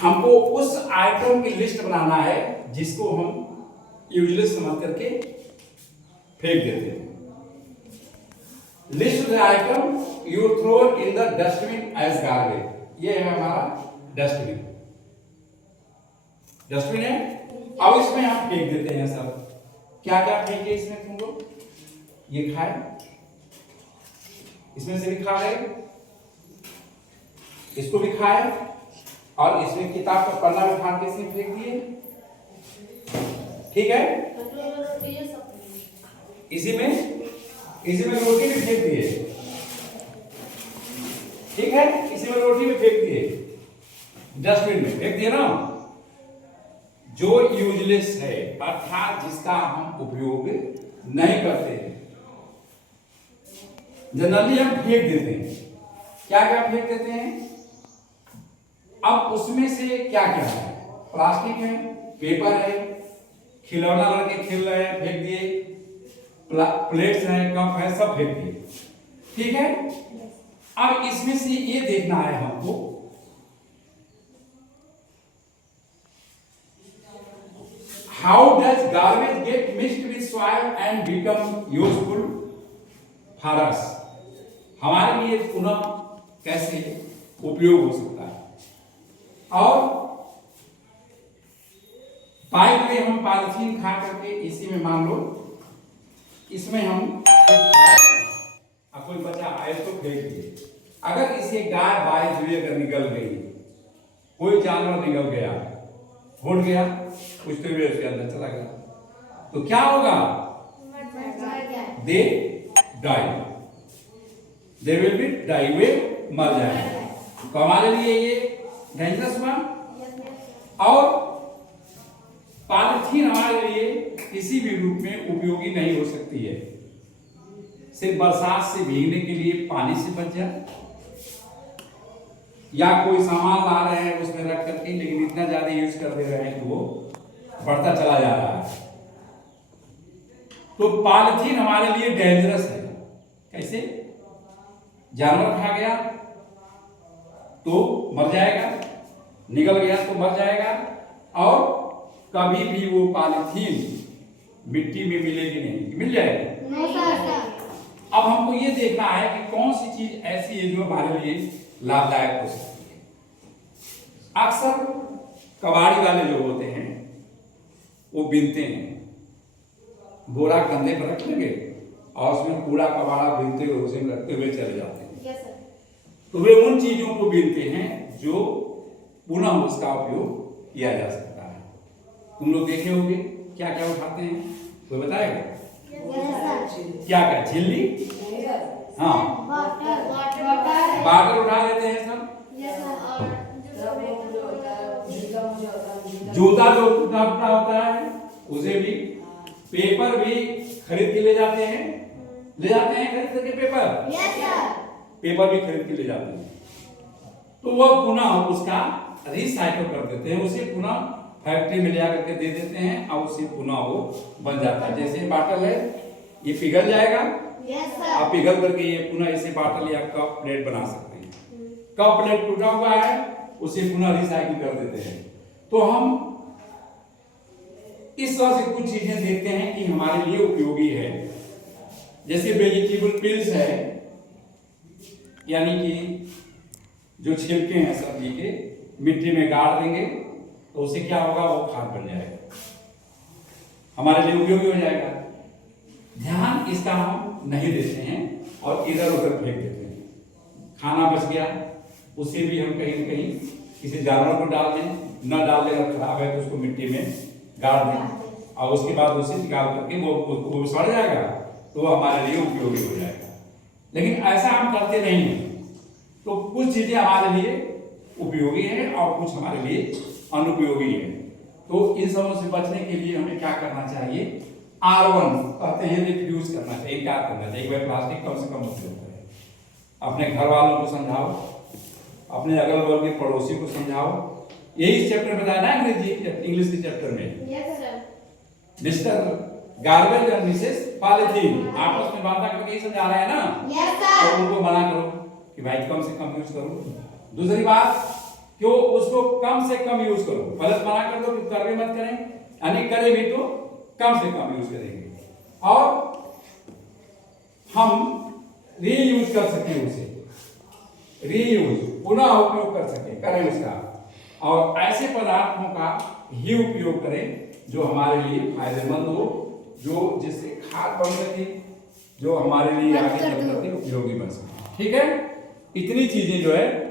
हमको उस आइटम की लिस्ट बनाना है जिसको हम यूजलेस समझ करके फेंक देते हैं। List the item you throw in the dustbin as garbage. ये है हमारा डस्टबिन। डस्टबिन है। अब इसमें हम फेंक देते हैं सब। क्या क्या फेंके इसमें तुम लोग? ये खाए, इसमें से भी खा गए, इसको भी खाए, और इसमें किताब का पन्ना भी फाड़ के इसमें फेंक दिए। ठीक है। इसी में रोटी भी फेंक दिए। ठीक है, इसी में रोटी भी फेंक दिए, डस्टबिन में फेंक दिए ना। जो यूजलेस है अर्थात जिसका हम उपयोग नहीं करते हैं, जनरली हम फेंक देते हैं। क्या क्या फेंक देते हैं? अब उसमें से क्या क्या है? प्लास्टिक है, पेपर है, खिलौना लड़के खेल रहे हैं फेंक दिए, प्लेट्स हैं, कप है, सब फेंक दिए। ठीक है। अब इसमें से ये देखना है हमको, how does garbage gate mixed with soil and become useful for us. हमारे लिए पुनः कैसे उपयोग हो सकता है। और पाइप में हम पॉलिथीन खा करके इसी में मान लो इसमें हम कोई बच्चा आए तो फेंक दिए। अगर इसे गाय बाय जुए अगर निकल गई, कोई जानवर निकल गया, घुट गया, कुछ हुए उसके अंदर चला गया, तो क्या होगा? They die, they will be die, वे मर जाएंगे। तो हमारे लिए ये डेंजरस हुआ। और पॉलिथीन हमारे लिए किसी भी रूप में उपयोगी नहीं हो सकती है। सिर्फ बरसात से भीगने के लिए पानी से बच जाए, या कोई सामान ला रहे हैं उसमें रख करके, लेकिन इतना ज्यादा यूज कर दे रहे हैं कि वो बढ़ता चला जा रहा है। तो पॉलिथीन हमारे लिए डेंजरस है। कैसे? जानवर खा गया तो मर जाएगा, निकल गया तो मर जाएगा, और कभी भी वो पॉलिथीन मिट्टी में मिलेगी नहीं, मिल जाएगी। अब हमको ये देखना है कि कौन सी चीज ऐसी है जो हमारे लिए लाभदायक हो सकती है। अक्सर कबाड़ी वाले जो होते हैं वो बीनते हैं, बोरा कंधे पर रख लेंगे और उसमें पूरा कबाड़ा बीनते हुए उसे रखते हुए चले जाते हैं। तो वे उन चीजों को बीनते हैं जो पुनः उसका उपयोग किया जा सकता है। तुम लोग देखे होंगे क्या क्या उठाते हैं, कोई बताएगा? क्या क्या? झिल्ली, हाँ, बाटल उठा लेते हैं सब। जूता जो टूटा फूटा होता है उसे भी, पेपर भी खरीद के ले जाते हैं, खरीद करके पेपर भी खरीद के ले जाते हैं। तो वह पुनः उसका रिसाइकल कर देते हैं, उसे पुनः फैक्ट्री में ले जाकर के दे देते हैं और उसे पुनः वो बन जाता है। जैसे बाटल है, ये पिघल जाएगा, आप पिघल करके ये पुनः इसे बाटल या कप प्लेट बना सकते हैं। कप प्लेट टूटा हुआ है उसे पुनः रिसाइकिल कर देते हैं। तो हम इस तरह से कुछ चीजें देखते हैं कि हमारे लिए उपयोगी है। जैसे वेजिटेबल पिल्स है, यानी कि जो छिलके हैं सब्जी के, मिट्टी में गाड़ देंगे तो उससे क्या होगा? वो खाद बन जाएगा, हमारे लिए उपयोगी हो जाएगा। ध्यान इसका हम नहीं देते हैं और इधर उधर फेंक देते हैं। खाना बच गया, उसे भी हम कहीं न कहीं किसी जानवर को डाल दें, न डाल दें, अगर खराब है तो उसको मिट्टी में गाड़ दें और उसके बाद उसे निकाल करके वो सड़ जाएगा, तो हमारे लिए उपयोगी हो जाएगा। लेकिन ऐसा हम करते नहीं हैं। तो कुछ चीजें हमारे लिए उपयोगी है और कुछ हमारे लिए अनुपयोगी है। तो इन सबों से बचने के लिए हमें क्या करना चाहिए? R1 कहते हैं, रिड्यूस करना चाहिए। क्या करना चाहिए? भाई प्लास्टिक कम से कम उपयोग करें, अपने घर वालों को समझाओ, अपने अगल बगल के पड़ोसी को समझाओ। यही चैप्टर बताया ना इंग्लिश के चैप्टर में, मिस्टर गार्बेज और मिसेस पॉलिथीन आपस में बात करके ही समझा रहे हैं ना। तो उनको मना करो कि भाई कम से कम यूज करो। दूसरी बात, कि वो उसको कम से कम यूज करो। गलत मना कर दो कि कर भी मत करें, यानी करें भी तो कम से कम यूज करेंगे और हम रीयूज कर सकें उसे, रीयूज पुनः उपयोग कर सकें, करें उसका, और ऐसे पदार्थों का ही उपयोग करें जो हमारे लिए फायदेमंद हो, जो जिससे खाद बन सके, जो हमारे लिए आगे चल करके उपयोगी बन सके। ठीक है, इतनी चीजें जो है